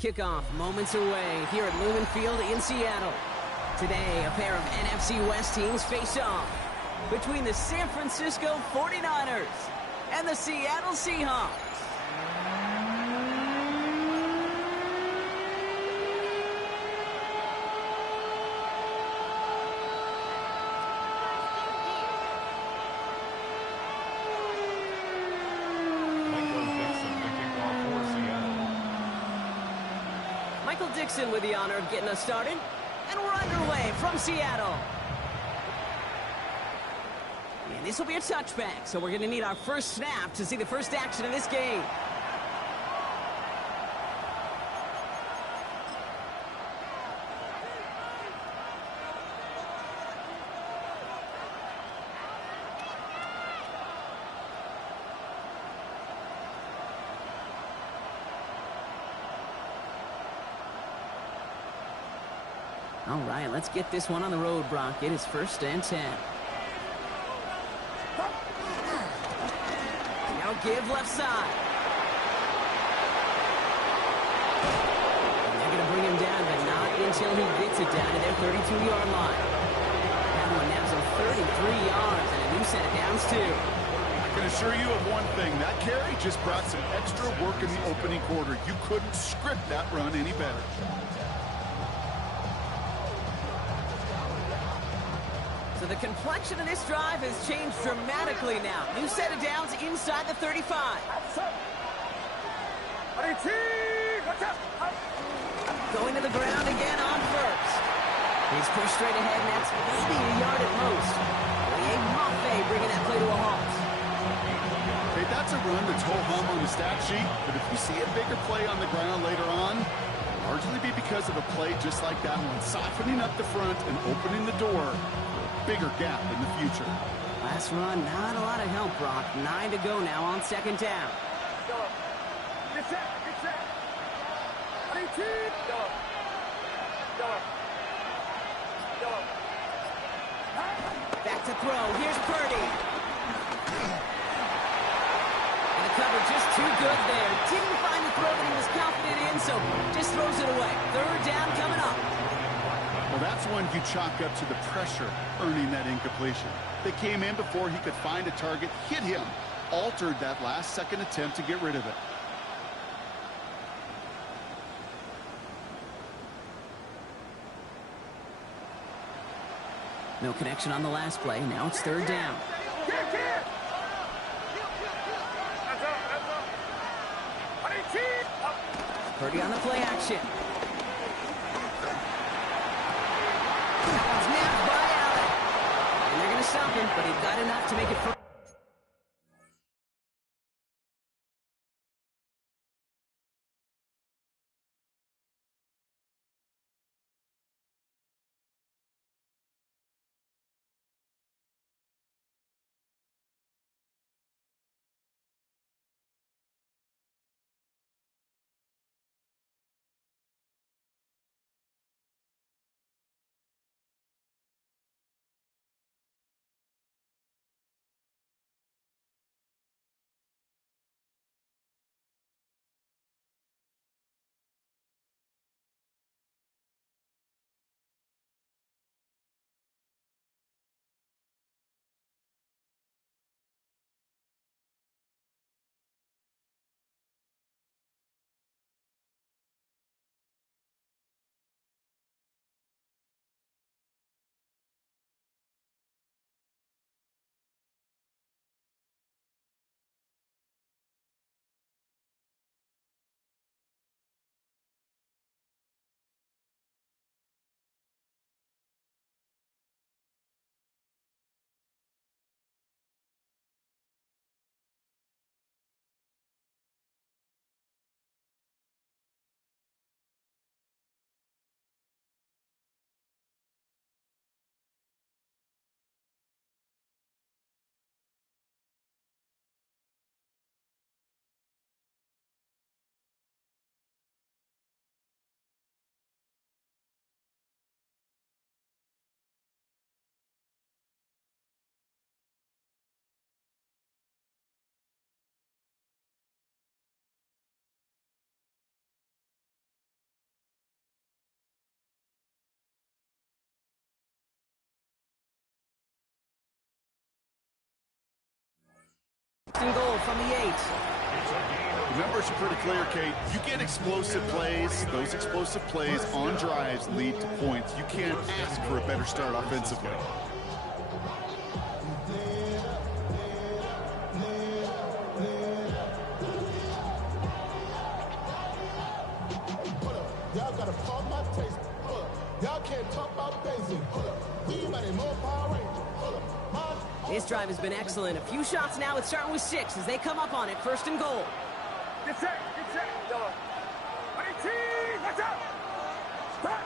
Kickoff moments away here at Lumen Field in Seattle. Today, a pair of NFC West teams face off between the San Francisco 49ers and the Seattle Seahawks. Michael Dixon with the honor of getting us started, and we're underway from Seattle. And this will be a touchback, so we're going to need our first snap to see the first action of this game. All right, let's get this one on the road, Brock. It is 1st and 10. Now give left side. And they're going to bring him down, but not until he gets it down to their 32-yard line. That one nabs him 33 yards, and a new set of downs, too. I can assure you of one thing. That carry just brought some extra work in the opening quarter. You couldn't script that run any better. So the complexion of this drive has changed dramatically now. New set of downs inside the 35. Going to the ground again on first. He's pushed straight ahead, and that's maybe a yard at most. Mafe bringing that play to a halt. Hey, that's a run that's ho-hum on the stat sheet, but if you see a bigger play on the ground later on, it'll largely be because of a play just like that one, softening up the front and opening the door. Bigger gap in the future. Last run, not a lot of help, Brock. 9 to go now on 2nd down. Get set. Back to throw. Here's Purdy. And the cover just too good there. Didn't find the throw that he was confident in, so just throws it away. 3rd down coming up. Well, that's one you chalk up to the pressure earning that incompletion. They came in before he could find a target, hit him, altered that last-second attempt to get rid of it. No connection on the last play. Now it's 3rd down. Purdy on the play action. Snapped by Allen. And they're going to stop him, but he got enough to make it first. and goal from the 8. The numbers are pretty clear, Kate. You get explosive plays. Those explosive plays on drives lead to points. You can't ask for a better start offensively. Y'all gotta pump my taste. Y'all can't talk about basic. We might need more Power Ranger. This drive has been excellent. A few shots now. It's starting with 6 as they come up on it. First and goal. Get set, yellow. 22, watch out! Stop!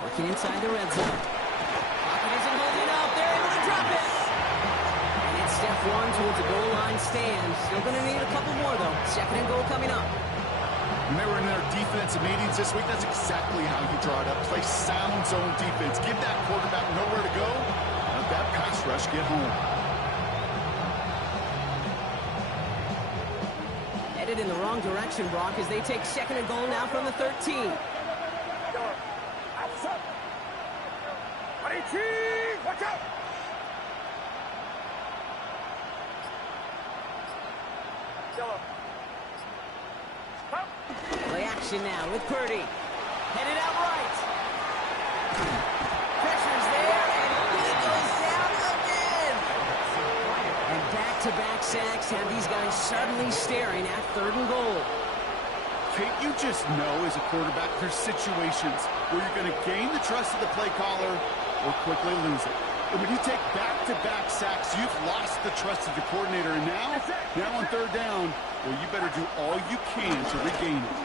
Working inside the red zone. Pocket isn't holding up. They're able to drop it. And it's step 1 towards a goal line stand. Still going to need a couple more, though. Second and goal coming up. When they were in their defensive meetings this week, that's exactly how you draw it up. Play sound zone defense. Give that quarterback nowhere to go. Let that pass rush get home. Headed in the wrong direction, Brock, as they take second and goal now from the 13. Yellow. Outside. 22, watch out! Yellow. Up. Play action now with Purdy. Headed out right. Pressure's there, and he goes down again. And back-to-back sacks have these guys suddenly staring at third and goal. Kate, you just know as a quarterback there's situations where you're going to gain the trust of the play caller or quickly lose it. And when you take back-to-back sacks, you've lost the trust of the coordinator. And now on third down, well, you better do all you can to regain it.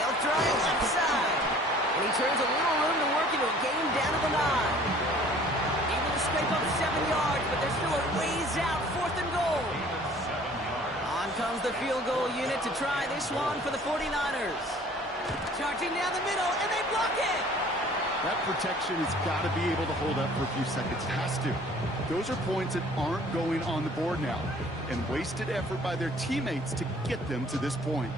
They'll try it left side. And he turns a little room to work into a game down to the 9. Able to scrape up 7 yards, but they're still a ways out. Fourth and goal. On comes the field goal unit to try this one for the 49ers. Charging down the middle, and they block it. That protection has got to be able to hold up for a few seconds. It has to. Those are points that aren't going on the board now, and wasted effort by their teammates to get them to this point.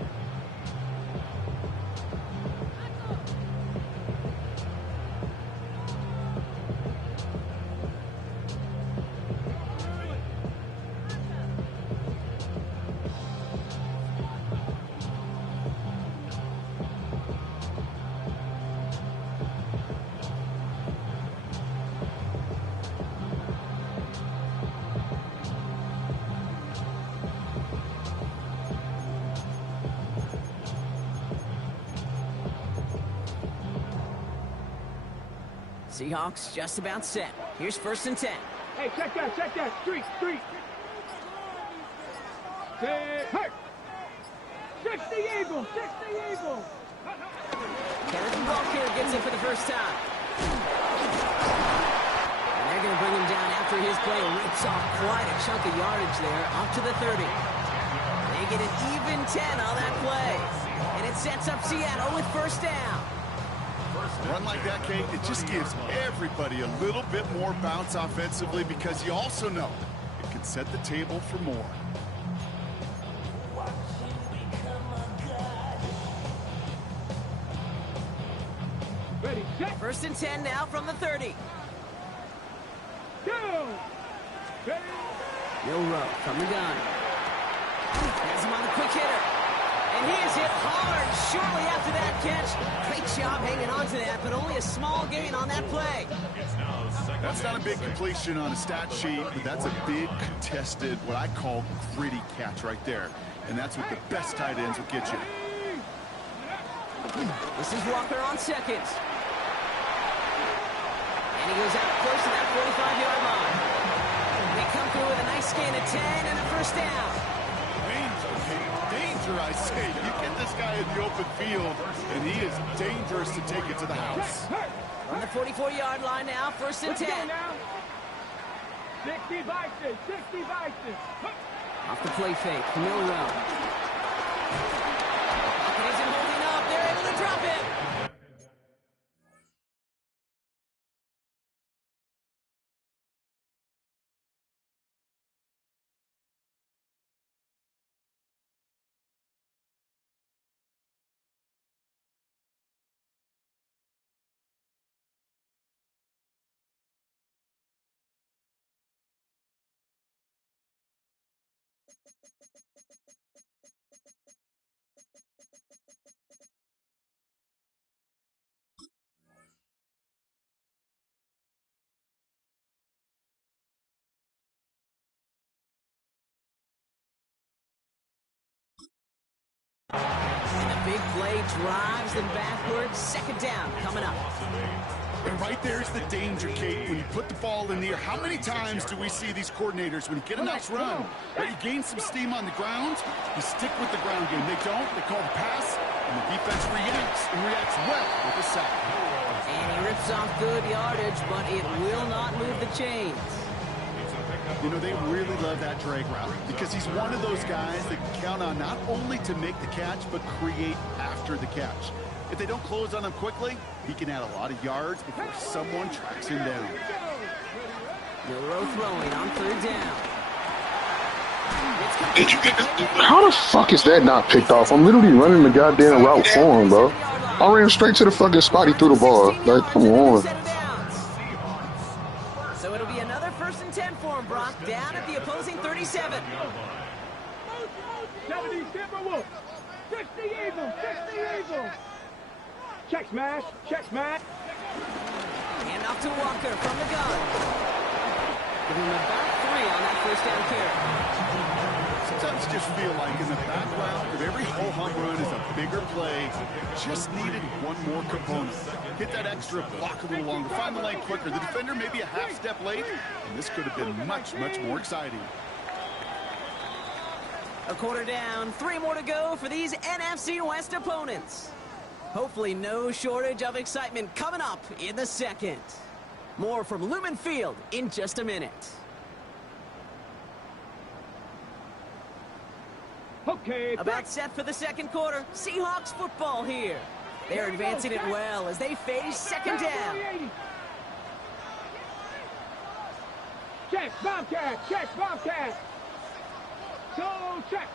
Seahawks just about set. Here's first and 10. Hey, check that, street. Hey! 60 Eagles! Kenneth Walker gets it for the first time. And they're going to bring him down after his play rips off quite a chunk of yardage there, up to the 30. They get an even 10 on that play. And it sets up Seattle with first down. Run like that, Kate, it just gives everybody a little bit more bounce offensively because you also know it can set the table for more. Ready, set, First and 10 now from the 30. go! Ready? Milrow from the gun. Has him on the quick hitter. And he is hit hard shortly after that catch. Great job hanging on to that, but only a small gain on that play. That's not a big completion on a stat sheet, but that's a big contested, what I call gritty catch right there. And that's what the best tight ends will get you. This is Walker on second. And he goes out close to that 45-yard line. They come through with a nice gain of 10 and a first down. Danger, I say. You get this guy in the open field, and he is dangerous to take it to the house. On the 44-yard line now, first and 10. 60 vices. Off the play fake, Milrow. Pocket isn't holding up. They're able to drop it. big play drives them backwards. Second down coming up. And right there's the danger, Kate. When you put the ball in the air, how many times do we see these coordinators, when you get a nice run, but you gain some steam on the ground, you stick with the ground game. They don't. They call the pass, and the defense reacts, and reacts well with the sack. And he rips off good yardage, but it will not move the chains. You know, they really love that drag route because he's one of those guys that can count on not only to make the catch, but create after the catch. If they don't close on him quickly, he can add a lot of yards before someone tracks him down. Milrow throwing on third down. How the fuck is that not picked off? I'm literally running the goddamn route for him, bro. I ran straight to the fucking spot he threw the ball. Like, come on. So it'll be another 1st and 10 for him, Brock, down at the opposing 37. 70 Timberwolves. 60 Eagles. 60 Eagles. Check smash. Check smash. Hand off to Walker from the gun. Giving him about 3 on that 1st down carry. Sometimes you just feel like in the background of every ho-hum run is a bigger play. Just needed one more component. Hit that extra block a little longer. Find the lane quicker. The defender maybe a half step late, and this could have been much, much more exciting. A quarter down, 3 more to go for these NFC West opponents. Hopefully no shortage of excitement coming up in the second. More from Lumen Field in just a minute. Okay. About set for the second quarter. Seahawks football here. They're advancing it well as they face second down. Check, Bobcat. Check, Bobcat. Go, check.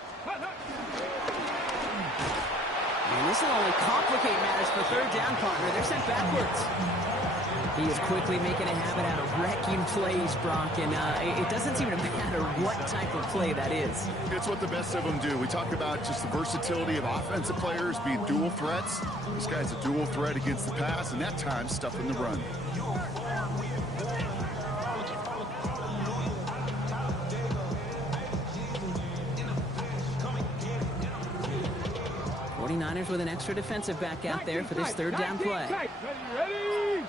And this will only complicate matters for third down, partner. They're sent backwards. He is quickly making a habit out of wrecking plays, Brock, and it doesn't seem to matter what type of play that is. It's what the best of them do. We talk about just the versatility of offensive players being dual threats. This guy's a dual threat against the pass, and that time stuffing the run. 49ers with an extra defensive back out there for this third down play. Ready?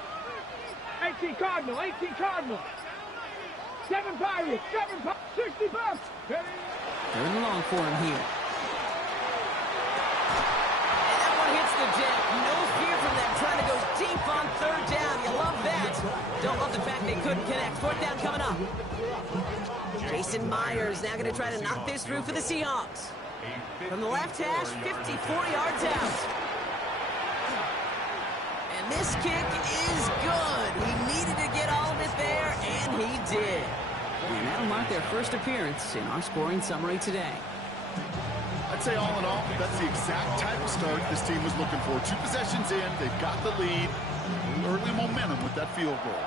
18 Cardinal, 18 Cardinal. 7 Pirates, 60 bucks. Ready? Third and long for him here. And that one hits the deck. No fear from them trying to go deep on third down. You love that. Don't love the fact they couldn't connect. Fourth down coming up. Jason Myers now going to try to knock this through for the Seahawks. From the left hash, 54 yards out. And this kick is good. He needed to get all of it there, and he did. And that'll mark their first appearance in our scoring summary today. I'd say all in all, that's the exact type of start this team was looking for. 2 possessions in, they've got the lead. Early momentum with that field goal.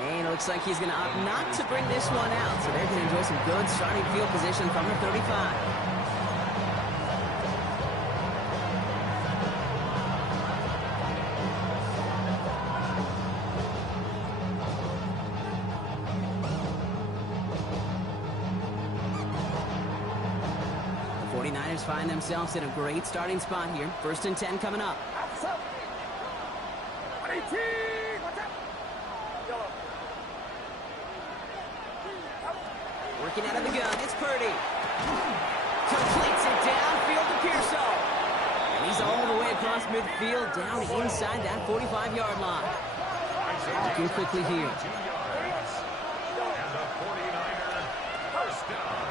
And it looks like he's going to opt not to bring this one out. So they're going to enjoy some good starting field position from the 35. The 49ers find themselves in a great starting spot here. 1st and 10 coming up. Working out of the gun, it's Purdy. Completes it downfield to Pearsall. And he's all the way across midfield, down inside that 45-yard line. Looking quickly here.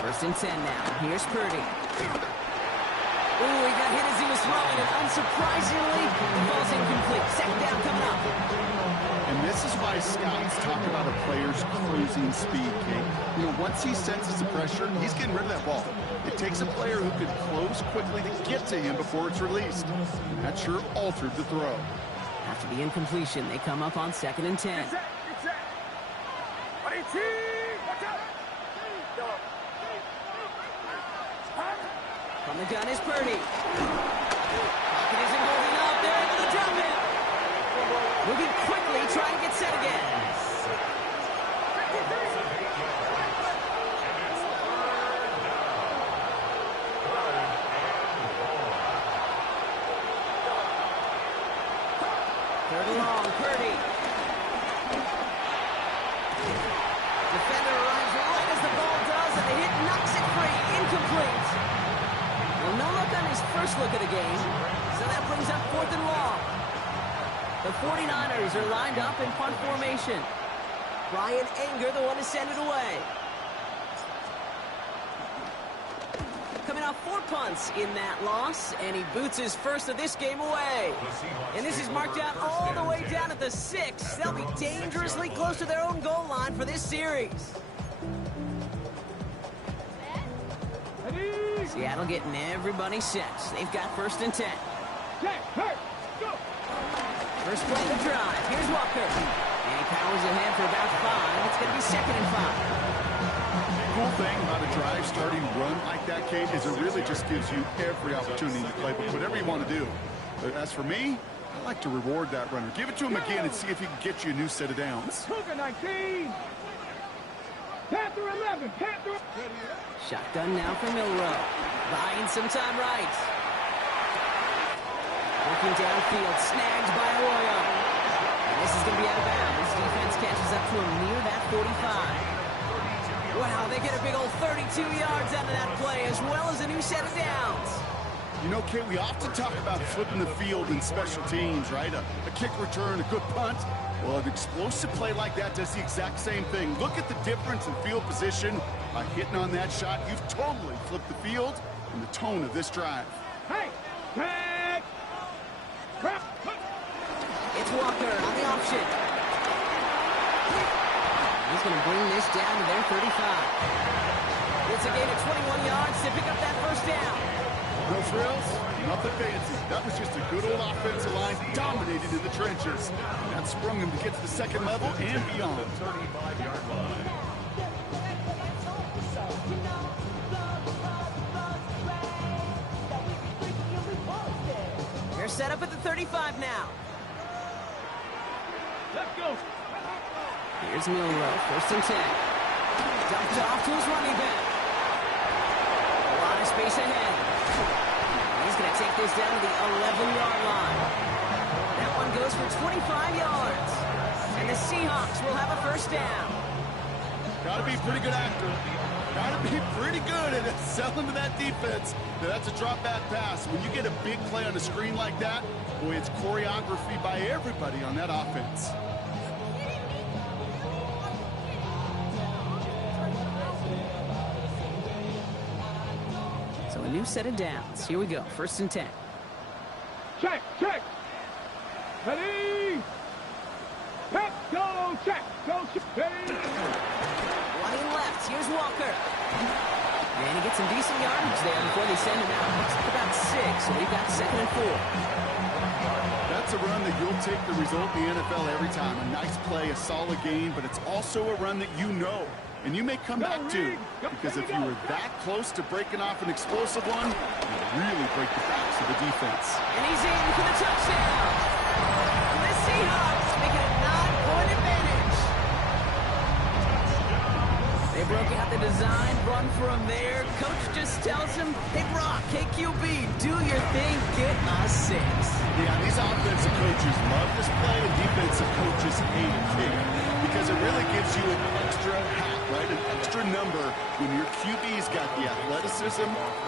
1st and 10 now. Here's Purdy. Ooh, he got hit as he was throwing, and unsurprisingly, the ball's incomplete. Second down coming up. And this is why scouts talk about a player's cruising speed, Kate. You know, once he senses the pressure, he's getting rid of that ball. It takes a player who can close quickly to get to him before it's released. And that sure altered the throw. After the incompletion, they come up on 2nd and 10. From the gun is Purdy. Pocket isn't holding up. They're able to drop it. Moving quickly, trying to get set again. his first look at the game. So that brings up 4th and long. The 49ers are lined up in punt formation. Brian Anger, the one to send it away. Coming off 4 punts in that loss, and he boots his first of this game away. And this is marked out all the way down at the 6. They'll be dangerously close to their own goal line for this series. Seattle getting everybody set. They've got 1st and 10. First play of the drive. Here's Walker. And he powers ahead for about 5. It's going to be 2nd and 5. The cool thing about a drive starting run like that, Kate, is it really just gives you every opportunity to play whatever you want to do. But as for me, I like to reward that runner. Give it to him again and see if he can get you a new set of downs. Cougar 19. Panther 11. Panther. Shotgun now for Milrow. Buying some time right. Working downfield. Snagged by Arroyo. And this is going to be out of bounds. Defense catches up to him near that 45. Wow, they get a big old 32 yards out of that play, as well as a new set of downs. You know, Kate, we often talk about flipping the field in special teams, right? A kick return, a good punt. Well, an explosive play like that does the exact same thing. Look at the difference in field position. By hitting on that shot, you've totally flipped the field and the tone of this drive. Hey! Tag! It's Walker on the option. He's going to bring this down to their 35. It's a gain of 21 yards to pick up that 1st down. No frills, nothing fancy. That was just a good old offensive line dominated in the trenches. And that sprung him to get to the 2nd level and beyond. 35-yard line. They're set up at the 35 now. Let's go. Here's Milrow, 1st and 10. Dumped off to his running back. A lot of space ahead. He's going to take this down to the 11-yard line. That one goes for 25 yards. And the Seahawks will have a 1st down. Got to be a pretty good actor. Got to be pretty good at selling to that defense. Now, that's a drop back pass. When you get a big play on a screen like that, boy, it's choreography by everybody on that offense. So a new set of downs. Here we go. 1st and 10. Check, check. Ready. Pep, go, check. Go, check. Ready. Running left. Here's Walker. And he gets some decent yardage there before they send him out. Looks like about 6, so we've got 2nd and 4. That's a run that you'll take the result in the NFL every time. A nice play, a solid game, but it's also a run that you know and you may come back to. Because if you were that close to breaking off an explosive one, you'd really break the backs of the defense. And he's in for the touchdown. The Seahawks making a 9-point advantage. They broke out the design run from there. Coach just tells him, hey, Brock, KQB, do your thing, get a 6. Yeah, these offensive coaches love this play, and defensive coaches hate it because it really gives you an extra hat, right? An extra number when your QB's got the athleticism,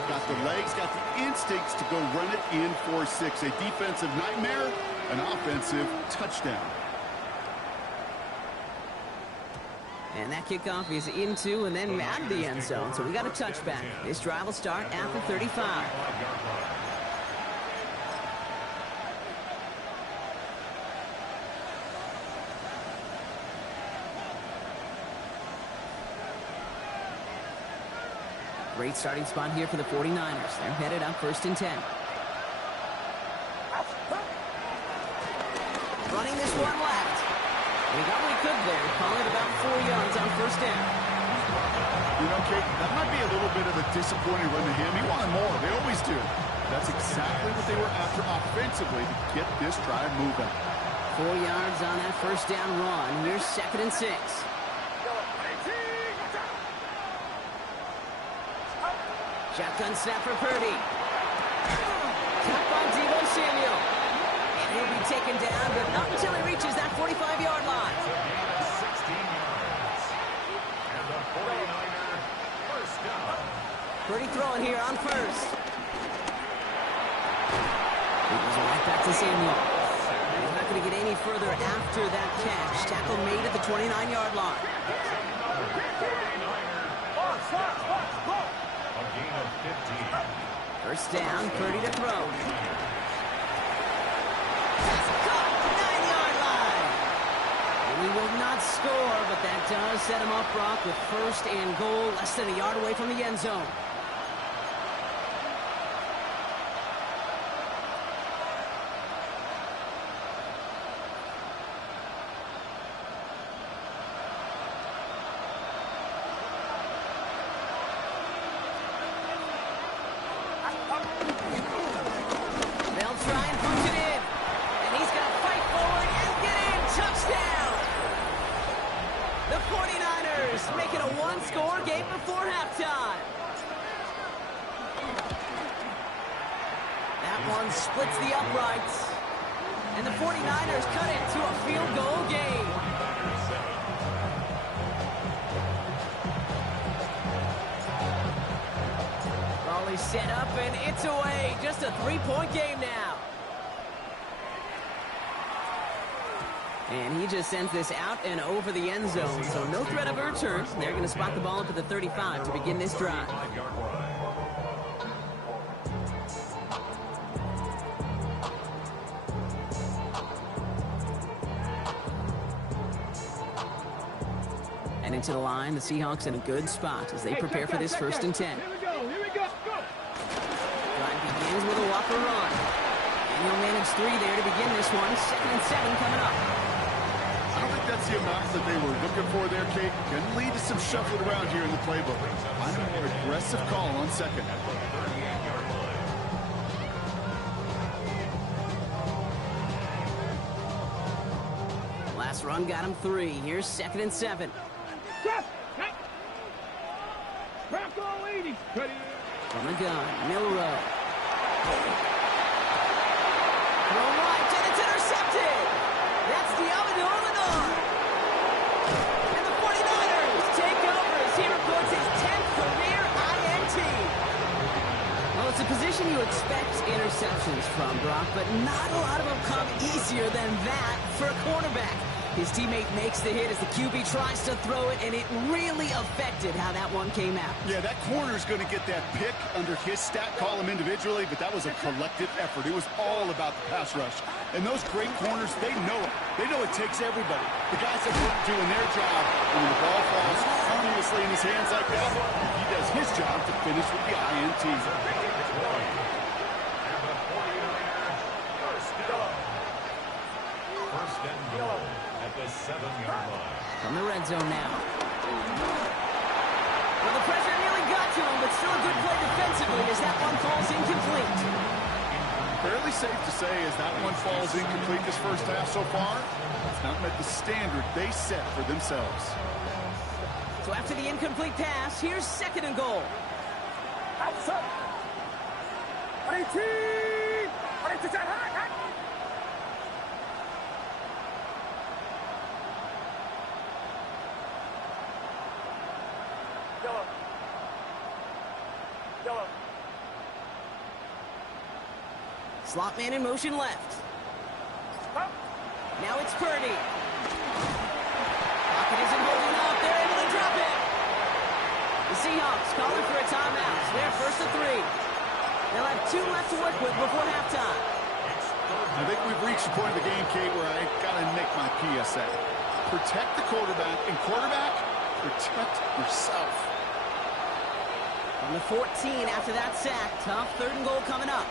got the legs, got the instincts to go run it in for 6. A defensive nightmare, an offensive touchdown. And that kickoff is into and then out of the end zone. So we got a touchback. This drive will start at the 35. Great starting spot here for the 49ers. They're headed up 1st and 10. Running this one left. He got what he could there. Call it about 4 yards on 1st down. You know, Kate, that might be a little bit of a disappointing run to him. He wanted more. They always do. That's exactly what they were after offensively to get this drive moving. 4 yards on that 1st down run. Here's 2nd and 6. Shotgun snap for Purdy. Tap on Deebo Samuel. And he'll be taken down, but not until he reaches that 45-yard line. 16 yards. And the 49er 1st down. Purdy throwing here on 1st. It goes right back to Samuel. He's not going to get any further after that catch. Tackle made at the 29-yard line. A gain of 15. First down, Purdy to throw. Caught, 9-yard line. And he will not score, but that does set him up, Brock, with first and goal, less than a yard away from the end zone. They'll try and punch it in. And he's going to fight forward and get in. Touchdown! The 49ers make it a one-score game before halftime. That one splits the uprights. And the 49ers cut it to a field goal game. Raleigh set up and it's away. Just a three-point game now. And he just sends this out and over the end zone. So no threat of a return. They're going to spot the ball up at the 35 to begin this drive. And into the line, the Seahawks in a good spot as they prepare for this first and 10. Here we go, here we go, go! Drive begins with a walker run. And he'll manage three there to begin this one. 2nd and 7 coming up. I don't think that's the amount that they were looking for there, Kate. Can lead to some shuffling around here in the playbook. Find a more aggressive call on second. Last run got him 3. Here's 2nd and 7. Stop! Hey! Crack all 80! Ready? From the gun, Milrow. Throw right, and it's intercepted! That's Diablo Lenore! And the 49ers take over as he records his 10th career INT. Well, it's a position you expect interceptions from, Brock, but not a lot of them come easier than that for a cornerback. His teammate makes the hit as the QB tries to throw it, and it really affected how that one came out. Yeah, that corner's going to get that pick under his stat column individually, but that was a collective effort. It was all about the pass rush. And those great corners, they know it. They know it takes everybody. The guys that are doing their job, and when the ball falls harmlessly in his hands like that, he does his job to finish with the INT. First and goal at the 7-yard line. From the red zone now. Well, the pressure nearly got to him, but still a good play defensively as that one falls incomplete. Fairly safe to say as that one falls incomplete this first half so far, it's not met the standard they set for themselves. So after the incomplete pass, here's 2nd and goal. Outside! 18! Slot man in motion left. Now it's Purdy. Pocket isn't holding up. They're able to drop it. The Seahawks calling for a timeout. They're 1st and 3. They'll have 2 left to work with before halftime. I think we've reached the point of the game, Kate, where I got to make my PSA. Protect the quarterback, and quarterback, protect yourself. On the 14 after that sack. Tough 3rd and goal coming up.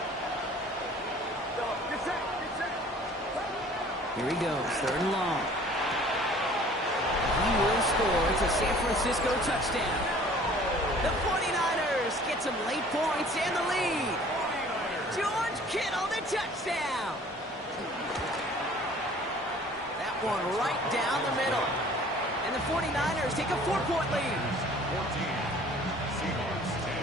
Here he goes, 3rd and long. He will score. It's a San Francisco touchdown. The 49ers get some late points and the lead. George Kittle, the touchdown. That one right down the middle. And the 49ers take a 4-point lead. 14. Seahawks 10.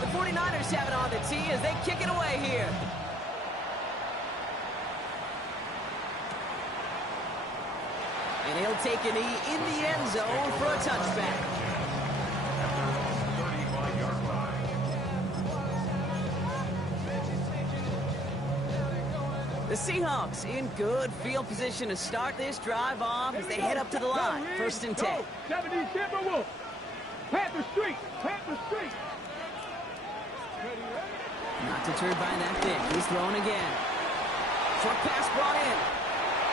The 49ers have it on the tee as they kick it away here. And he'll take a knee in the end zone for a touchback. After 38 The Seahawks in good field position to start this drive off as they head up to the line. First and 10. 70 Timberwolves. Panther Street. Panther Street. Not deterred by that pick. He's throwing again. Short pass brought in.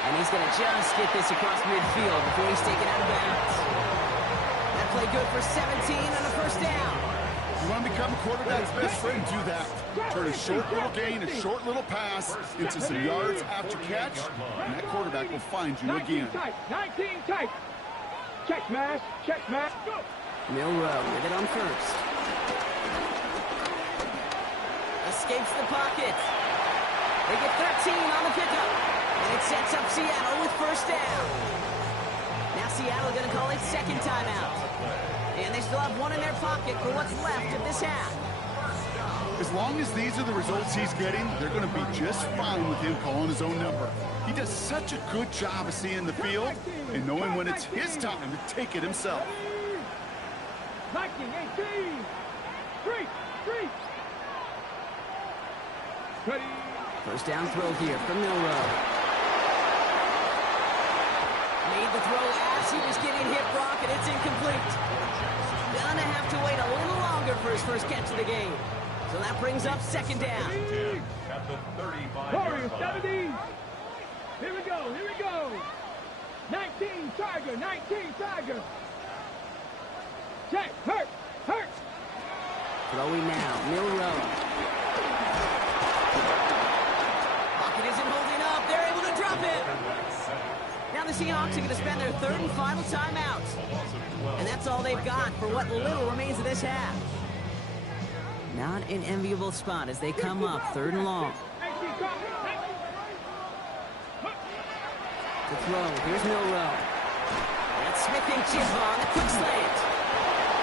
And he's going to just get this across midfield before he's taken out of bounds. That play good for 17 on a first down. You want to become a quarterback's best friend, do that. Turn a short little gain, a short little pass into some yards after catch, and that quarterback will find you again. 19 tight. Check smash. Check smash. Go. Milrow with it on first. Escapes the pocket. They get 13 on the pickup. And it sets up Seattle with first down. Now Seattle going to call it second timeout. And they still have one in their pocket for what's left of this half. As long as these are the results he's getting, they're going to be just fine with him calling his own number. He does such a good job of seeing the field and knowing when it's his time to take it himself. 19, 18. Street. Ready. First down throw here from Milrow. Made the throw as he was getting hit, Brock, and it's incomplete. Gonna have to wait a little longer for his first catch of the game. So that brings up second down. At the 35-yard Warriors, line. 70. Here we go. 19 Tiger. Check. Hurt. Throwing now, Milrow. Pocket isn't holding up. They're able to drop it. Now the Seahawks are going to spend their third and final timeout. And that's all they've got for what little remains of this half. Not an enviable spot as they come up third and long. To throw, here's Milrow. That's Smith and Chibon, a quick slant.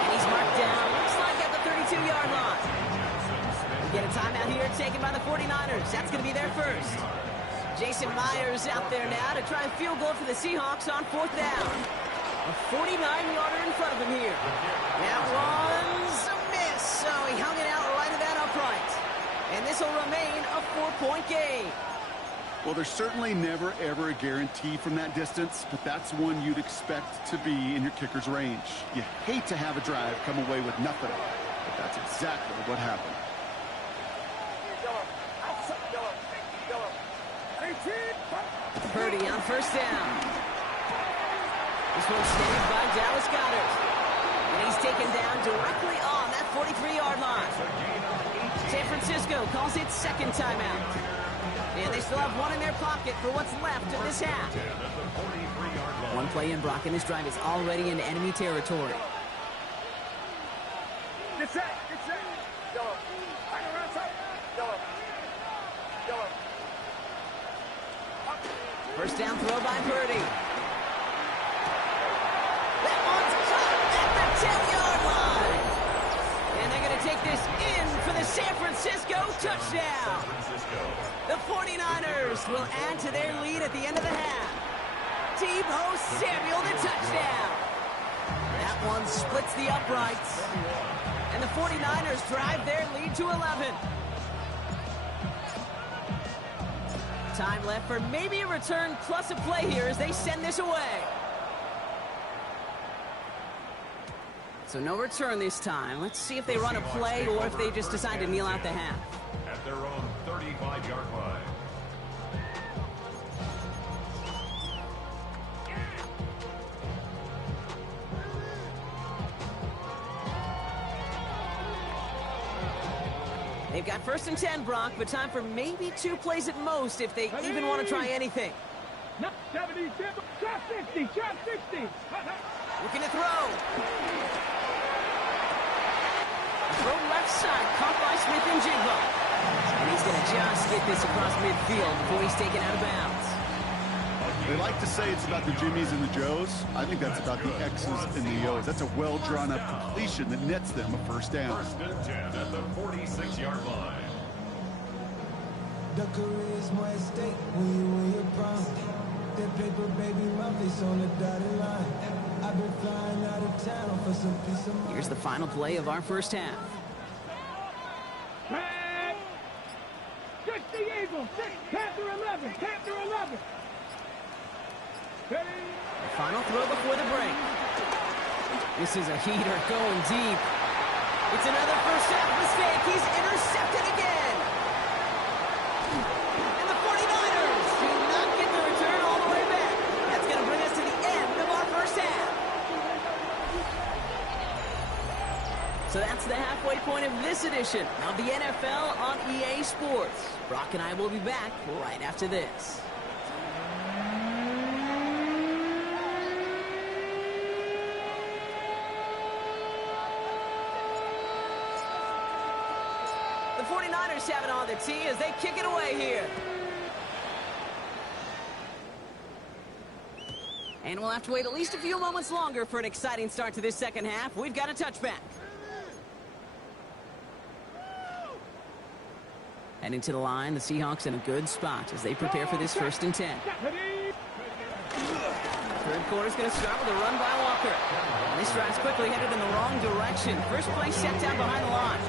And he's marked down, looks like at the 32-yard line. We get a timeout here taken by the 49ers. That's going to be their first. Jason Myers out there now to try a field goal for the Seahawks on fourth down. A 49-yarder in front of him here. That one's a miss, so he hung it out right at that upright. And this will remain a 4-point game. Well, there's certainly never, ever a guarantee from that distance, but that's one you'd expect to be in your kicker's range. You hate to have a drive come away with nothing, but that's exactly what happened. Purdy on first down. This one's saved by Dallas Goedert. And he's taken down directly on that 43-yard line. San Francisco calls it second timeout. And they still have one in their pocket for what's left of this half. One play in, Brock, and this drive is already into enemy territory. Get set. First down throw by Purdy. That one's caught at the 10-yard line. And they're going to take this in for the San Francisco touchdown. The 49ers will add to their lead at the end of the half. Deebo Samuel the touchdown. That one splits the uprights. And the 49ers drive their lead to 11. Time left for maybe a return plus a play here as they send this away. So no return this time. Let's see if they run a play or if they just decide to kneel out the half. At their own 35-yard line. They've got first and 10, Brock, but time for maybe 2 plays at most if they even want to try anything. 70, trap 60. Looking to throw. Throw left side, caught by Smith and Jigba. And he's going to just get this across midfield before he's taken out of bounds. They like to say it's about the Jimmies and the Joes. I think that's about the X's and the O's. That's a well-drawn-up completion that nets them a first down. First and 10 at the 46-yard line. The career's more at stake when you win your prom. That paper, baby, my face on the dotted line. I've been flying out of town for some peace of mind. Here's the final play of our first half. Catch the Eagle, 6, Panther 11, Panther 11. Ready? The final throw before the break. This is a heater going deep. It's another first half mistake. He's intercepted again. And the 49ers do not get the return all the way back. That's going to bring us to the end of our first half. So that's the halfway point of this edition of the NFL on EA Sports. Brock and I will be back right after this. The 49ers have it on the tee as they kick it away here. And we'll have to wait at least a few moments longer for an exciting start to this second half. We've got a touchback. Heading to the line, the Seahawks in a good spot as they prepare for this 1st and 10. Third quarter's going to start with a run by Walker. And this drive's quickly headed in the wrong direction. First play set down behind the line.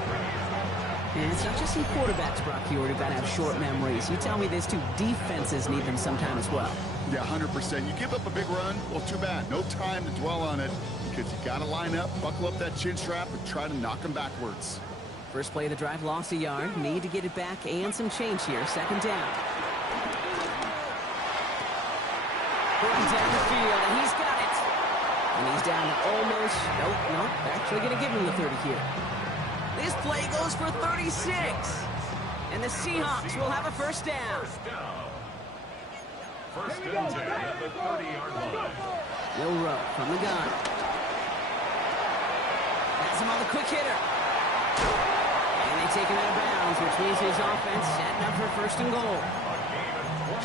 And it's not just some quarterbacks, Brock, who got to have short memories. You tell me this too, defenses need them sometime as well. Yeah, 100%. You give up a big run, well, too bad. No time to dwell on it because you got to line up, buckle up that chin strap, and try to knock them backwards. First play of the drive, lost a yard. Need to get it back and some change here. Second down. Putting down the field, and he's got it. And he's down to almost, nope, actually going to give him the 30 here. This play goes for 36. And the Seahawks will have a first down. First and 10 at the 30-yard line. Will Rowe from the gun. Has him on the quick hitter. And they take him out of bounds, which means his offense setting up for 1st and goal.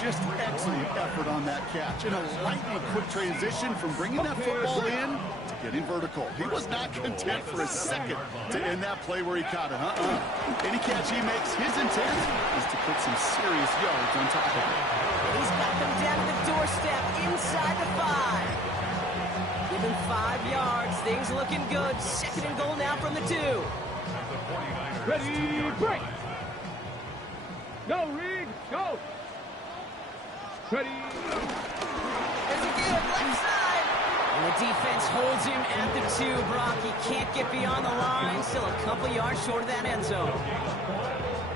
Just excellent effort on that catch. And a lightning quick transition from bringing that football in to getting vertical. He was not content for a second to end that play where he caught it. Any catch he makes, his intent is to put some serious yards on top of it. He's got them down to the doorstep inside the 5. Give him 5 yards. Things looking good. 2nd and goal now from the 2. Ready, break. Go, Reed, go. Ready. There's a good left side. And the defense holds him at the 2, Brock. He can't get beyond the line. Still a couple yards short of that end zone.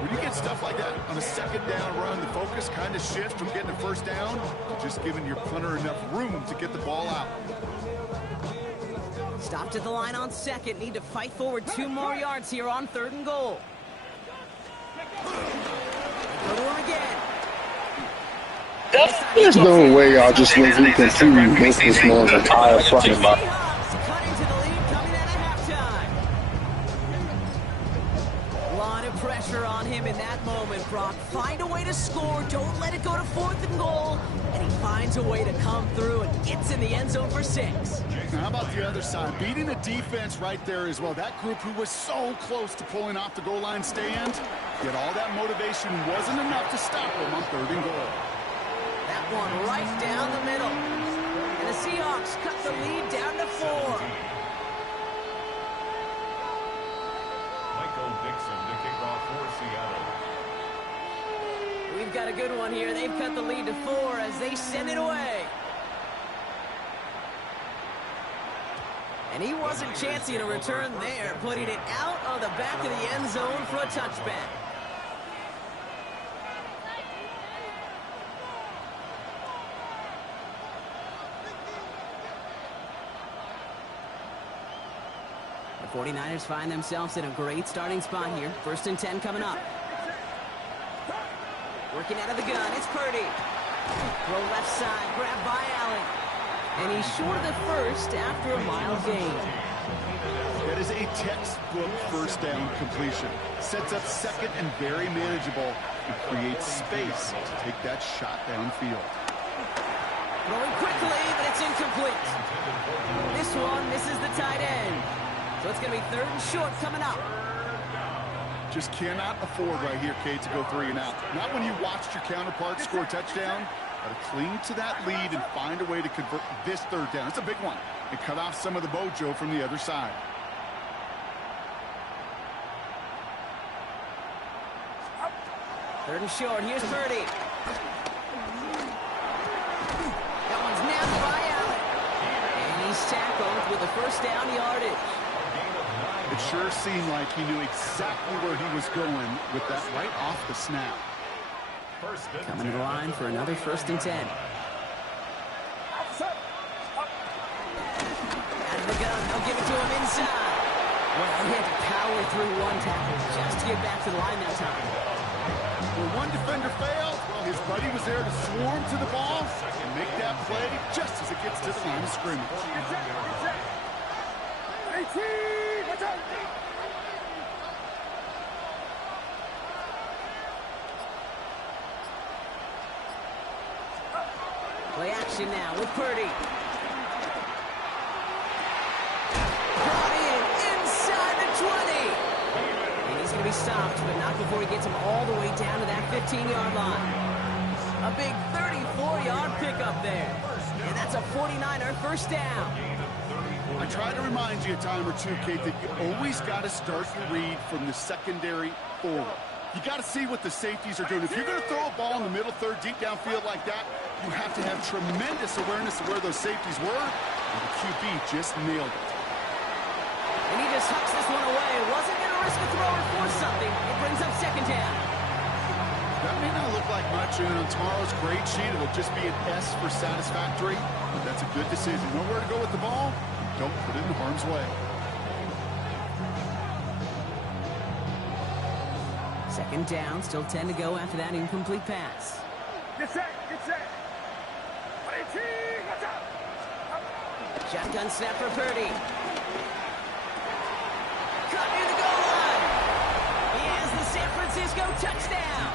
When you get stuff like that on a 2nd down run, the focus kind of shifts from getting a 1st down to just giving your punter enough room to get the ball out. Stopped at the line on 2nd. Need to fight forward 2 more yards here on 3rd and goal. Go to him again. There's no way y'all just let me continue against this man's entire fucking life. Cut into the lead coming out of halftime. A lot of pressure on him in that moment, Brock. Find a way to score. Don't let it go to 4th and goal. And he finds a way to come through and gets in the end zone for 6. Now, how about the other side? Beating a defense right there as well. That group who was so close to pulling off the goal line stand, yet all that motivation wasn't enough to stop him on 3rd and goal. That one right down the middle. And the Seahawks cut the lead down to 4. Michael Dixon to kick off for Seattle. We've got a good one here. They've cut the lead to 4 as they send it away. And he wasn't chancing a return there, putting it out of the back of the end zone for a touchback. The 49ers find themselves in a great starting spot here. 1st and 10 coming up. Working out of the gun, it's Purdy. Throw left side, grabbed by Allen. And he's short of the 1st after a mile gain. That is a textbook 1st down completion. Sets up 2nd and very manageable and creates space to take that shot downfield. Throwing quickly, but it's incomplete. This one misses the tight end. So it's going to be 3rd and short coming up. Just cannot afford right here, Kate, to go 3 and out. Not when you watched your counterpart score a touchdown. Got to cling to that lead and find a way to convert this 3rd down. It's a big one. And cut off some of the mojo from the other side. Third and short. Here's Purdy. That one's nabbed by Allen. And he's tackled with a first down yardage. It sure seemed like he knew exactly where he was going with that right off the snap. Coming to the line for another 1st and 10. Out of the gun. They'll give it to him inside. Well, he had to power through one tackle just to get back to the line that time. When one defender failed, well, his buddy was there to swarm to the ball and make that play just as it gets to the line of scrimmage. Play action now with Purdy. Brought in inside the 20. And he's going to be stopped, but not before he gets him all the way down to that 15-yard line. A big 34-yard pickup there. And that's a 49er first down. I try to remind you a time or two, Kate, that you always got to start your read from the secondary forward. You got to see what the safeties are doing. If you're going to throw a ball in the middle third, deep downfield like that, you have to have tremendous awareness of where those safeties were. And the QB just nailed it. And he just hucks this one away. Wasn't going to risk a throw or force something. It brings up 2nd down. That may not look like much, and on tomorrow's grade sheet, it'll just be an S for satisfactory. But that's a good decision. Know where to go with the ball. Don't put it in harm's way. 2nd down, still 10 to go after that incomplete pass. Get set, get set. Shotgun snap for Purdy. Cut near the goal line. He has the San Francisco touchdown.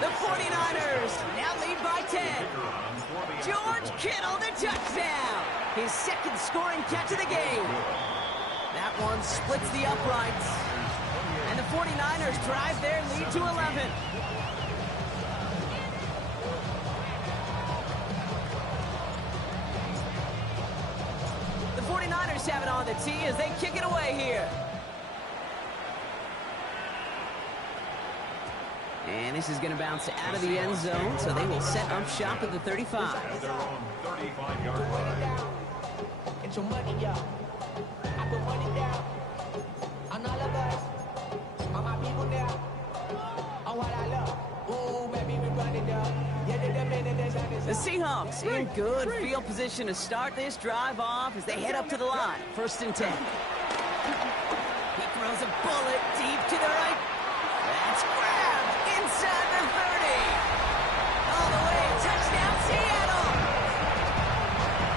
The 49ers now lead by 10. George Kittle, the touchdown. His 2nd scoring catch of the game. That one splits the uprights. And the 49ers drive their lead to 11. The 49ers have it on the tee as they kick it away here. And this is going to bounce out of the end zone, so they will set up shop at the 35. At their own 35-yard line. Get your money up. I put money down on all of us, on my people now, on what I love. Ooh, baby, we run it up. The Seahawks in good field position to start this drive off as they head up to the line. 1st and 10. He throws a bullet deep to the right. That's grabbed inside the 30. All the way, touchdown Seattle.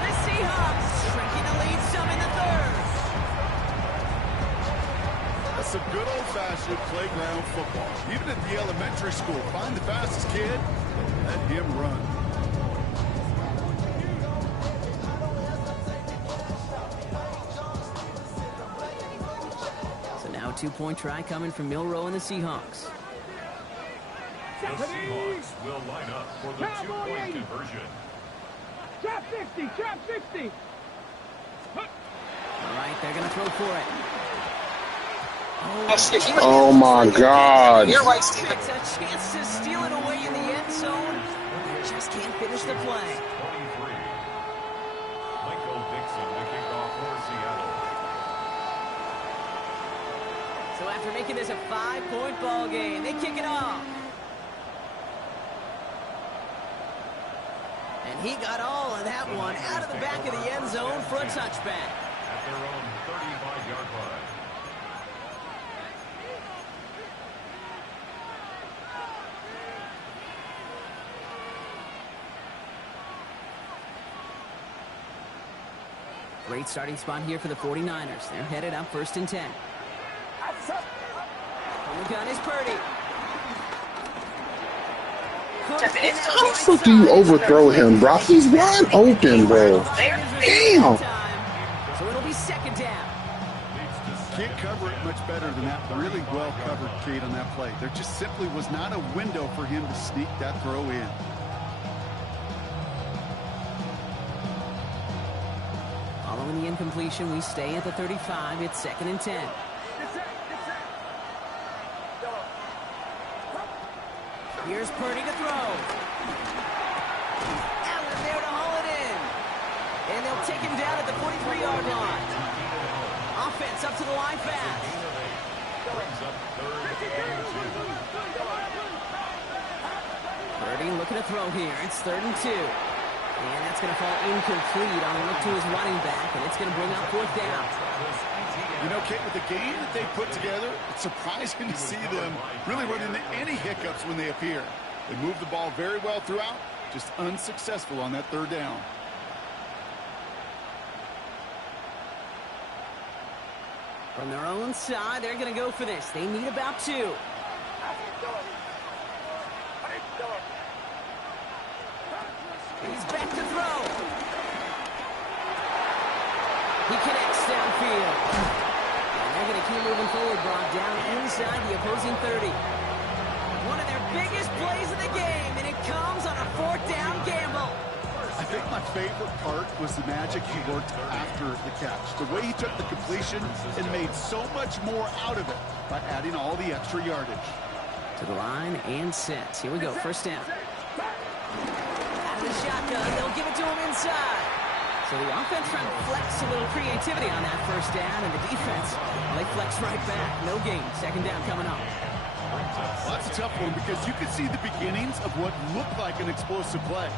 The Seahawks shrinking the lead some in the 3rd. That's some good old-fashioned playground football. Even at the elementary school, find the fastest kid, let him run. So now a 2-point try coming from Milroe and the Seahawks. The Seahawks will line up for the 2-point conversion. Trap 60, trap 60. All right, they're going to throw for it. Oh my God. You're right, Steven. It's a chance to steal it away in the end zone. They just can't finish the play. 23. Michael Dixon, the kickoff for Seattle. So after making this a 5-point ball game, they kick it off. And he got all of that one out of the back of the end zone for a touchback. At their own 35-yard line. Great starting spot here for the 49ers. They're headed up 1st and 10. On the gun is Purdy. How the fuck do you overthrow him, bro? He's wide open, bro. Damn. So it'll be 2nd down. Can't cover it much better than that. Really well covered, Kate, on that play. There just simply was not a window for him to sneak that throw in. Following the incompletion, we stay at the 35. It's 2nd and 10. Here's Purdy to throw. Allen there to haul it in. And they'll take him down at the 43-yard line. Offense up to the line fast. Purdy looking to throw here. It's 3rd and 2. And that's going to fall incomplete on a look to his running back, and it's going to bring up 4th down. You know, Kate, with the game that they put together, it's surprising to see them really run into any hiccups when they appear. They move the ball very well throughout, just unsuccessful on that 3rd down. From their own side, they're going to go for this. They need about 2. He's back to throw. He connects downfield. And they're going to keep moving forward, Brock, down inside the opposing 30. One of their biggest plays of the game, and it comes on a 4th down gamble. I think my favorite part was the magic he worked after the catch. The way he took the completion and made so much more out of it by adding all the extra yardage. To the line and set. Here we go, 1st down. Out of the shotgun, they'll give it to him inside. So the offense trying to flex a little creativity on that 1st down, and the defense, they flex right back. No gain. 2nd down coming up. Well, that's a tough one because you could see the beginnings of what looked like an explosive play.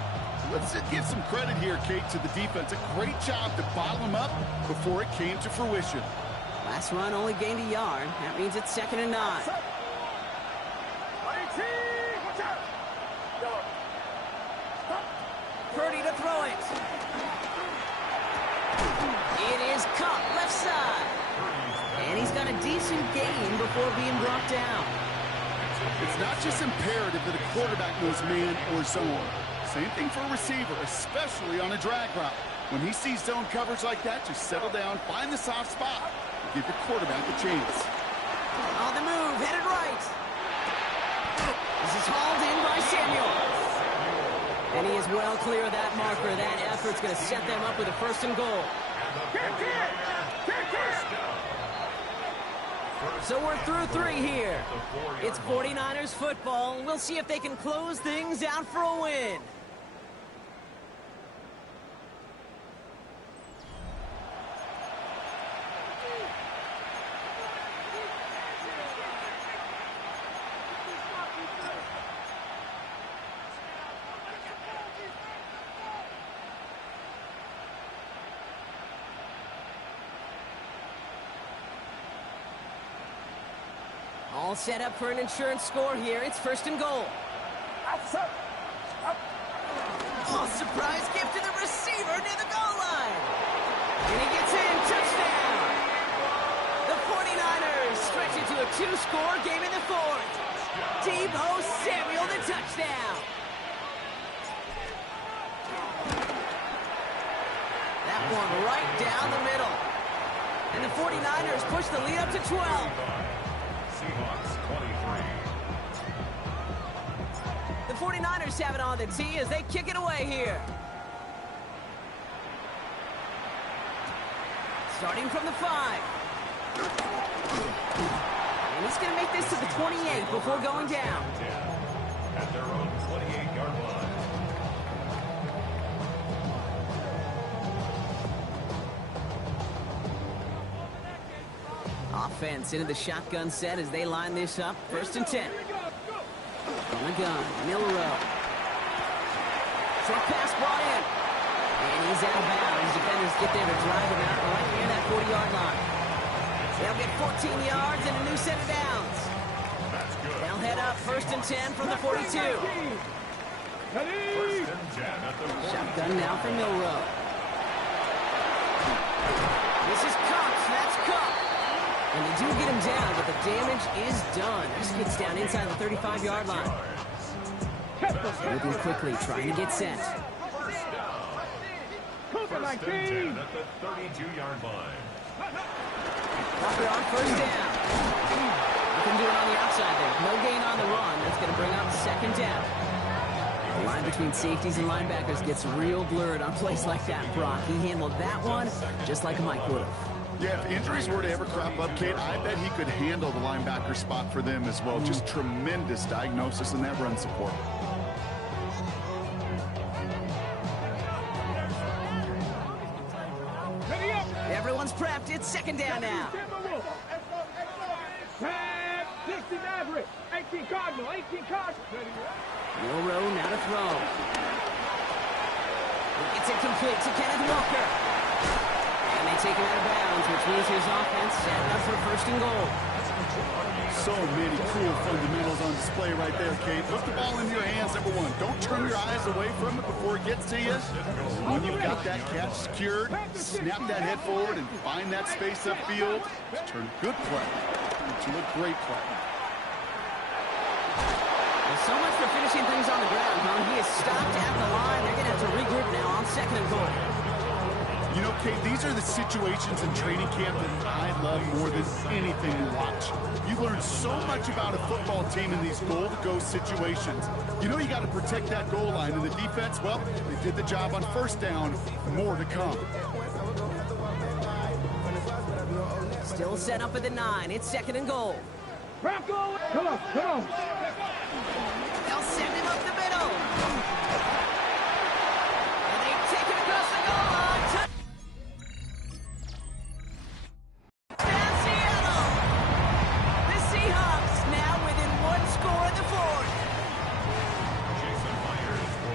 Let's give some credit here, Kate, to the defense. A great job to bottle them up before it came to fruition. Last run only gained a yard. That means it's 2nd and 9. Purdy to throw it. It is caught left side. And he's got a decent gain before being brought down. It's not just imperative that a quarterback knows man or zone. Same thing for a receiver, especially on a drag route. When he sees zone coverage like that, just settle down, find the soft spot, and give your quarterback a chance. On the move, headed right. This is hauled in by Samuel. And he is well clear of that marker. That effort's going to set them up with a 1st and goal. So we're through 3 here. It's 49ers football. We'll see if they can close things out for a win. All set up for an insurance score here. It's 1st and goal. Oh, surprise gift to the receiver near the goal line. And he gets in. Touchdown. The 49ers stretch it to a 2-score game in the 4th. Deebo Samuel, the touchdown. That one right down the middle. And the 49ers push the lead up to 12. Seahawks 23. The 49ers have it on the tee as they kick it away here. Starting from the 5. And he's going to make this to the 28 before going down. At their own 28-yard line. Offense into the shotgun set as they line this up. 1st and 10. On the gun, Milrow. Short pass brought in. And he's out of bounds. Defenders get there to drive him out right near that 40-yard line. They'll get 14 yards and a new set of downs. They'll head up 1st and 10 from the 42. Shotgun now for Milrow. This is Cox. That's Cox. And they do get him down, but the damage is done. This gets down inside the 35-yard line. Moving quickly, trying to get set. First and 10 at the 32-yard line. Walker on 1st down. You can do it on the outside there. No gain on the run. That's going to bring up 2nd down. The line between safeties and linebackers gets real blurred on plays like that, Brock. He handled that one just like Mike would have. Yeah, if injuries were to ever crop up, Kate, I bet he could handle the linebacker spot for them as well. Just tremendous diagnosis in that run support. Everyone's prepped. It's second down now. 60 Maverick, 18 Cardinal, 18 Cardinal. Milrow now to throw. It's incomplete to Kenneth Walker. And they take him out of bounds, which means his offense set up for first and goal. So many cool fundamentals on display right there, Kate. Put the ball into your hands, number one. Don't turn your eyes away from it before it gets to you. When you've got that catch secured, snap that head forward and find that space upfield to turn a good play into a great play. Well, so much for finishing things on the ground, huh? He is stopped at the line. They're going to have to regroup now on second and goal. You know, Kate, these are the situations in training camp that I love more than anything to watch. You learn so much about a football team in these goal-to-go situations. You know you got to protect that goal line, and the defense, well, they did the job on first down. More to come. Still set up at the 9. It's second and goal. Bronco, come on, come on. They'll send him up the middle. And they take it across the goal line. Touchdown, Seattle. The Seahawks now within one score in the fourth.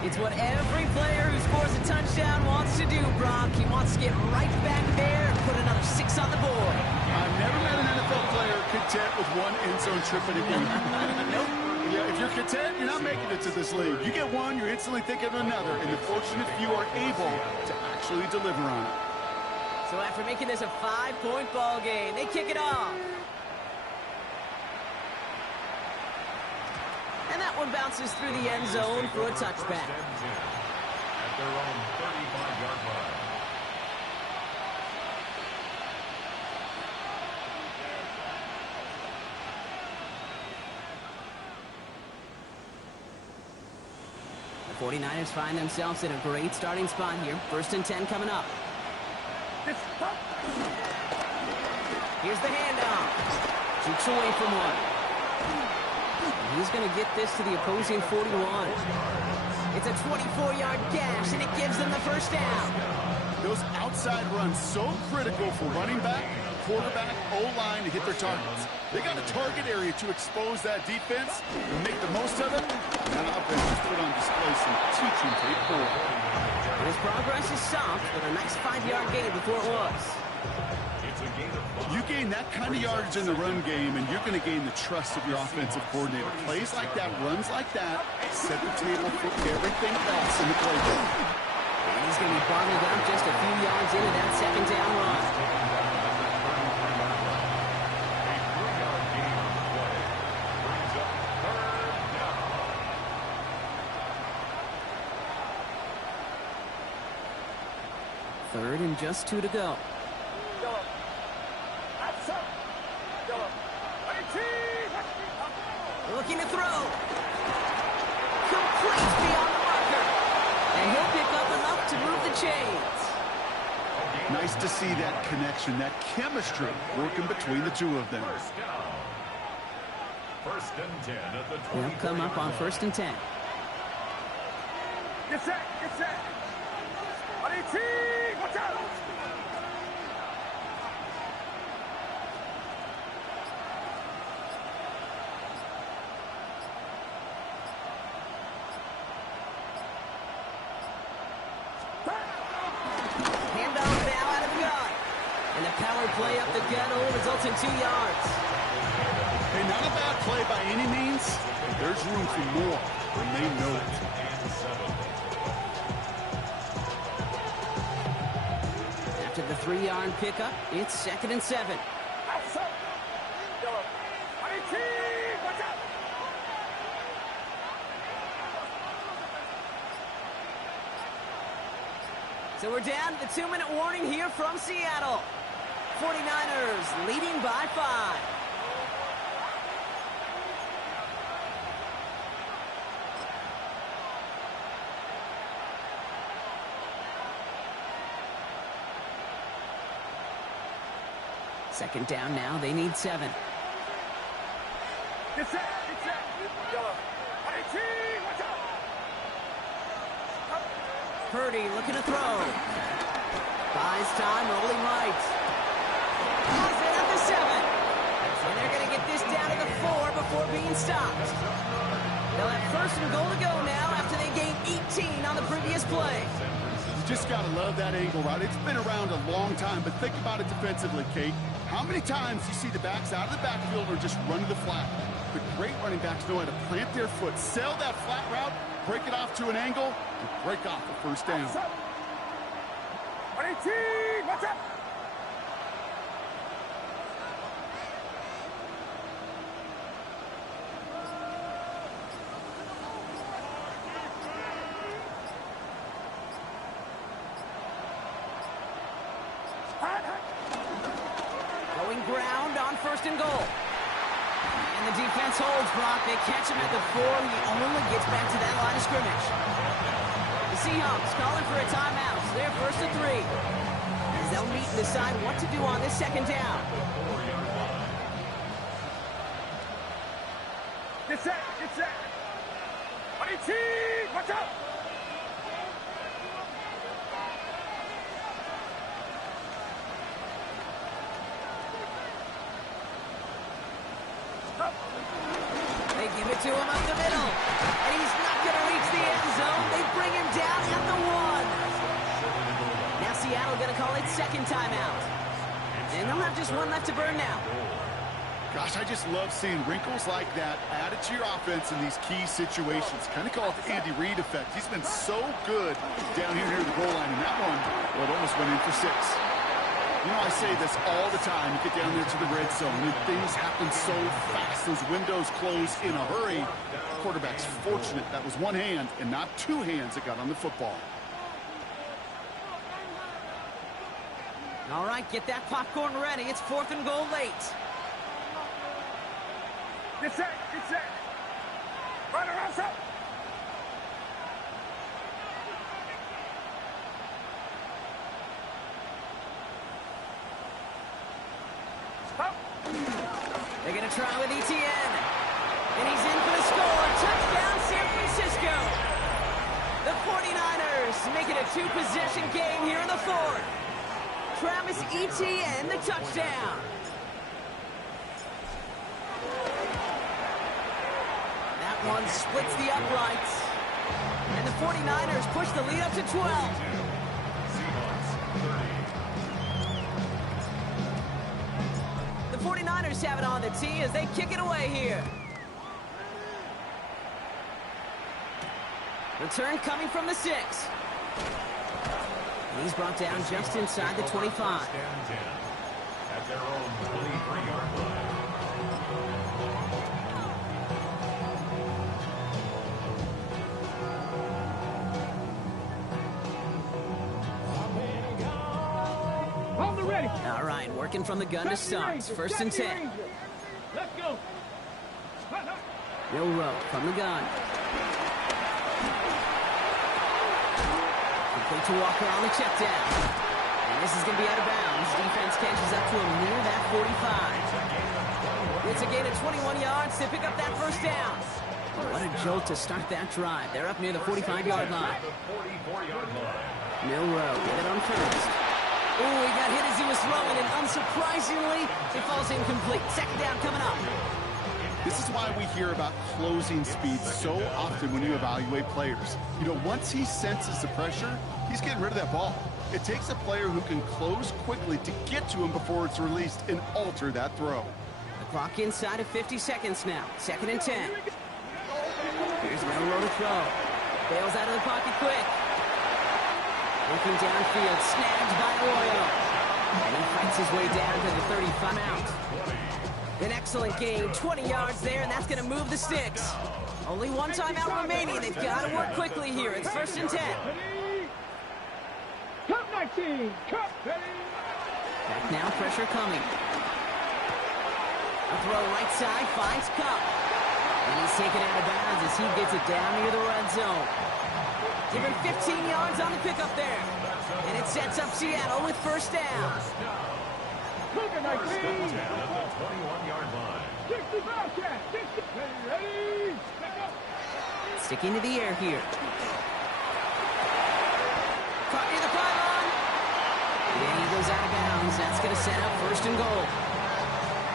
It's what every player who scores a touchdown wants to do, Brock. He wants to get right back there and put another 6 on the board. I've never met an NFL player content with one end zone trip in a game. Nope. Yeah, if you're content, you're not making it to this league. You get one, you're instantly thinking of another, and the fortunate few are able to actually deliver on it. So after making this a 5-point ball game, they kick it off. And that one bounces through the end zone for a touchback. At their own 35-yard line. The 49ers find themselves in a great starting spot here. First and 10 coming up. Here's the handoff. Shoots away from one. He's going to get this to the opposing 41. It's a 24-yard gash, and it gives them the first down. Those outside runs so critical for running back, quarterback, O-line to hit their targets. They got a target area to expose that defense and make the most of it. And that offense has put on display some teaching tape for it. His progress is stopped with a nice 5-yard gain before it was. You gain that kind of yardage in the run game, and you're going to gain the trust of your offensive coordinator. Plays like that, runs like that, set the table for everything else in the playbook. And he's going to be bottled up just a few yards into that second down run. Third and just 2 to go. Looking to throw. Complete beyond the marker. And he'll pick up enough to move the chains. Nice to see that connection, that chemistry working between the two of them. First and 10 at the 20. They'll come up on first and 10. Get set, get set. On 18, watch out. Handoff now out of the gun. And the power play up the gut results in 2 yards. Hey, not a bad play by any means. There's room for more when they know it. After the 3-yard pickup, it's second and 7. So we're down to the 2-minute warning here from Seattle. 49ers leading by 5. Second down now, they need 7. Get set. Purdy looking to throw. Buys time, rolling right. Has it at the 7. And they're going to get this down to the 4 before being stopped. They'll have first and goal to go now after they gained 18 on the previous play. You just got to love that angle route. It's been around a long time, but think about it defensively, Kate. How many times you see the backs out of the backfield or just run to the flat? The great running backs know how to plant their foot, sail that flat route, break it off to an angle, and break off the first down. What's up? Going ground on first and goal. And the defense holds Brock. They catch him at the 4. He only gets back to that line of scrimmage. The Seahawks calling for a timeout. So they're first and 3. As they'll meet and decide what to do on this second down. Get set. Watch out. They give it to him up the middle. And he's not going to reach the end zone. They bring him down at the 1. Now Seattle going to call it second timeout. And they'll have just one left to burn now. Gosh, I just love seeing wrinkles like that added to your offense in these key situations. Kind of call it the Andy Reid effect. He's been so good down here near the goal line. And that one, well, it almost went in for 6. You know, I say this all the time. You get down there to the red zone, and things happen so fast. Those windows close in a hurry. The quarterback's fortunate that was one hand and not 2 hands that got on the football. All right, get that popcorn ready. It's 4th and goal late. Get set. Run around, stop. They're going to try with ETN. And he's in for the score. Touchdown, San Francisco. The 49ers make it a 2-possession game here in the 4th. Travis Etienne, the touchdown. That one splits the uprights. And the 49ers push the lead up to 12. The 49ers have it on the tee as they kick it away here. Return coming from the 6. And he's brought down just inside the 25. At their own 23-yard line. On the ready. All right, working from the gun to start. First and 10. Let's go. Will Rowe from the gun. Complete to Walker on the check down. And this is going to be out of bounds. Defense catches up to him near that 45. It's a gain of 21 yards to pick up that first down. What a jolt to start that drive. They're up near the 45-yard line. Milroe with it on first. Ooh, he got hit as he was throwing, and unsurprisingly, it falls incomplete. Second down coming up. This is why we hear about closing speed so often when you evaluate players. You know, once he senses the pressure, he's getting rid of that ball. It takes a player who can close quickly to get to him before it's released and alter that throw. The clock inside of 50 seconds now. Second and 10. Here's Milroe to throw. Bails out of the pocket quick. Looking downfield, snagged by Arroyo. And he fights his way down to the 35 out. An excellent gain, 20 yards there, and that's going to move the sticks. Only one timeout remaining. They've got to work quickly here. It's first and 10. Cup 19. Cup ready. Back now, pressure coming. A throw right side, finds Cup. And he's taken out of bounds as he gets it down near the red zone. Give him 15 yards on the pickup there. And it sets up Seattle with first down. Cooking First and 10 at the 21-yard line. 60 Bobcat. 60. Ready. Back up. Sticking to the air here. Caught near the pylon. And he goes out of bounds. That's going to set up first and goal.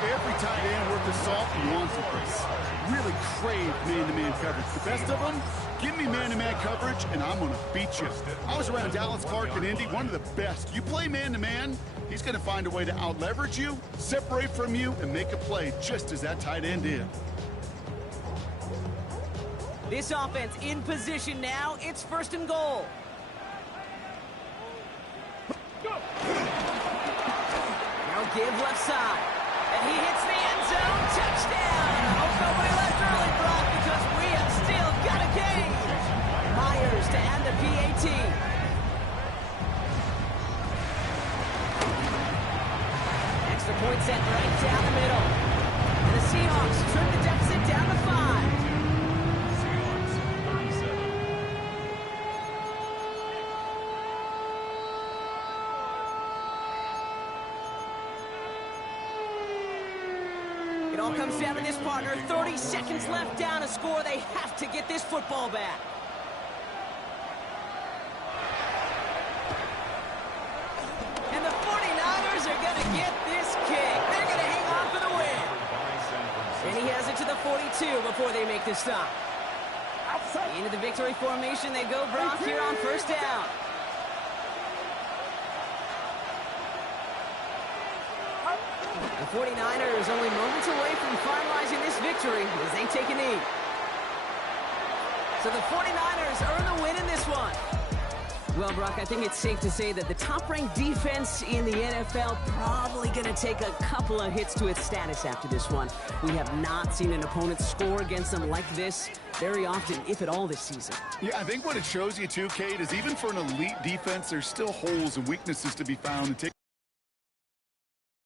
Every tight end worth his salt wants this. Really crave man-to-man coverage. The best of them, give me man-to-man coverage, and I'm going to beat you. I was around Dallas Clark and Indy, one of the best. You play man-to-man, he's going to find a way to out-leverage you, separate from you, and make a play, just as that tight end did. This offense in position now. It's first and goal. Now give left side. And he hits the end zone. Touchdown. I hope nobody left early, Brock, because we have still got a game. Myers to add the PAT. Extra point set right down the middle. And the Seahawks trim the deficit down to 5. Seahawks 37. It all comes down to this, partner. 30 seconds left down to score. They have to get this football back. And the 49ers are going to get this kick. They're going to hang on for the win. And he has it to the 42 before they make the stop. Into the victory formation they go, Brock, here on first down. The 49ers only moments away from finalizing this victory as they take a knee. So the 49ers earn the win in this one. Well, Brock, I think it's safe to say that the top-ranked defense in the NFL probably going to take a couple of hits to its status after this one. We have not seen an opponent score against them like this very often, if at all, this season. Yeah, I think what it shows you too, Kate, is even for an elite defense, there's still holes and weaknesses to be found. And